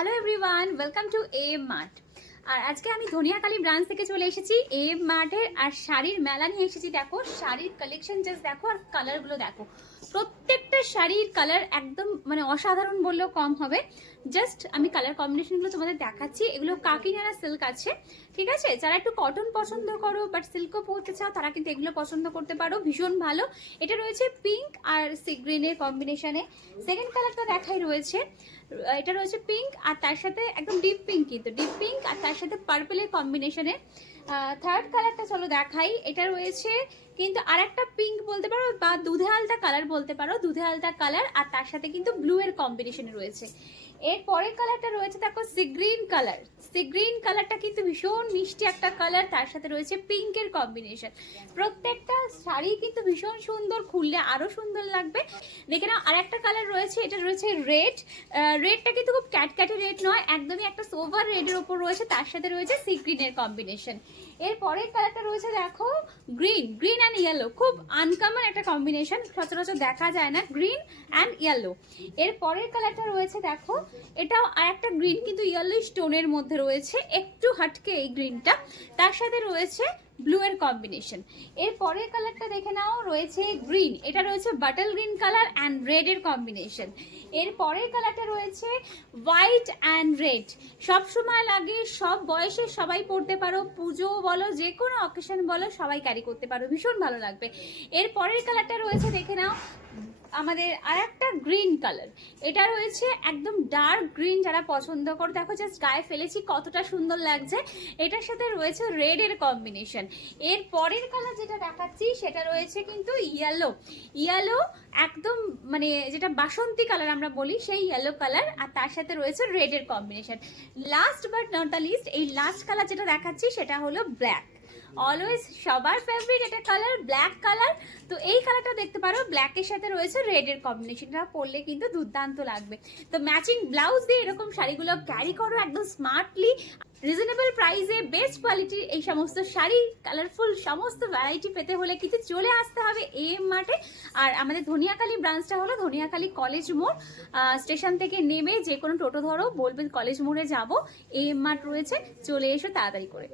Hello everyone welcome to A Mart আর আজকে আমি Dhaniyakali branch থেকে চলে এসেছি। এ মার্টের আর শাড়ির মেলা নিয়ে এসেছি। দেখো, শাড়ির কালেকশন জাস্ট দেখো আর কালারগুলো দেখো। প্রত্যেকটা শাড়ির কালার একদম মানে অসাধারণ বললেও কম হবে। জাস্ট আমি কালার কম্বিনেশনগুলো তোমাদের দেখাচ্ছি। এগুলো কাকিনারা সিল্ক আছে, ঠিক আছে? যারা একটু কটন পছন্দ করো বাট সিল্কও পরতে চাও, তারা কিন্তু এগুলো পছন্দ করতে পারো। ভীষণ ভালো। এটা রয়েছে পিঙ্ক আর সি গ্রিনের কম্বিনেশনে সেকেন্ড কালারটা দেখাই রয়েছে। এটা রয়েছে পিঙ্ক আর তার সাথে একদম ডিপ পিঙ্ক কিন্তু। ডিপ পিঙ্ক আর তার সাথে পার্পলের কম্বিনেশনে থার্ড কালারটা চলো দেখাই। এটা রয়েছে কিন্তু আর একটা পিঙ্ক বলতে পারো বা দুধে আলতা কালার বলতে পারো। দুধে আলতা কালার আর তার সাথে কিন্তু ব্লু এর কম্বিনেশন রয়েছে। এর পরের কালারটা রয়েছে দেখো sea green colour sea green কালারটা কিন্তু ভীষণ মিষ্টি একটা কালার তার সাথে রয়েছে পিঙ্কের কম্বিনেশন প্রত্যেকটা শাড়ি কিন্তু ভীষণ সুন্দর, খুললে আরও সুন্দর লাগবে। দেখে নাও, আরেকটা কালার রয়েছে, এটা রয়েছে রেড রেডটা কিন্তু খুব ক্যাটক্যাটে রেড নয়, একদমই একটা সোভার রেডের ওপর রয়েছে, তার সাথে রয়েছে সি গ্রিনের কম্বিনেশন এর পরের কালারটা রয়েছে দেখো গ্রিন গ্রিন অ্যান্ড ইয়েলো খুব আনকমন একটা কম্বিনেশন সচরাচর দেখা যায় না গ্রিন অ্যান্ড ইয়েলো এর পরের কালারটা রয়েছে দেখো এটাও আর একটা গ্রিন কিন্তু ইয়েলো স্টোনের মধ্যে রয়েছে। একটু হাটকে এই গ্রিনটা তার সাথে রয়েছে ব্লু এর কম্বিনেশন এর পরের কালারটা দেখে নাও, রয়েছে গ্রিন এটা রয়েছে bottle green colour and red এর কম্বিনেশন এর পরের কালারটা রয়েছে হোয়াইট অ্যান্ড রেড সব সময় লাগে, সব বয়সে সবাই পড়তে পারো। পুজো বলো যে কোনো অকেশন বলো, সবাই ক্যারি করতে পারো। ভীষণ ভালো লাগবে। এর পরের কালারটা রয়েছে, দেখে নাও আমাদের আর একটা গ্রিন কালার এটা রয়েছে একদম ডার্ক গ্রিন যারা পছন্দ করো। দেখো জাস্ট গায়ে ফেলেছি, কতটা সুন্দর লাগছে। এটার সাথে রয়েছে রেড এর কম্বিনেশন এর পরের কালার যেটা দেখাচ্ছি, সেটা রয়েছে কিন্তু ইয়েলো ইয়েলো একদম মানে যেটা বাসন্তী কালার আমরা বলি, সেই ইয়েলো কালার আর তার সাথে রয়েছে রেড এর combination last but not the least এই লাস্ট কালার যেটা দেখাচ্ছি, সেটা হলো ব্ল্যাক অলওয়েজ সবার ফেভারিট এটা কালার ব্ল্যাক কালার তো এই কালারটা দেখতে পারো ব্ল্যাকের সাথে রয়েছে রেডের কম্বিনেশনটা পরলে কিন্তু দুর্দান্ত লাগবে। তো ম্যাচিং ব্লাউজ দিয়ে এরকম শাড়িগুলো ক্যারি করো একদম স্মার্টলি রিজনেবল প্রাইসে বেস্ট কোয়ালিটির এই সমস্ত শাড়ি কালারফুল সমস্ত ভ্যারাইটি পেতে হলে কিন্তু চলে আসতে হবে এম মার্টে আর আমাদের ধনিয়াখালী ব্রাঞ্চটা হলো ধনিয়াখালী কলেজ মোড়। স্টেশন থেকে নেমে যে কোনো টোটো ধরো বলবে কলেজ মোড়ে যাব। এ এম মার্ট রয়েছে। চলে এসো তাড়াতাড়ি করে।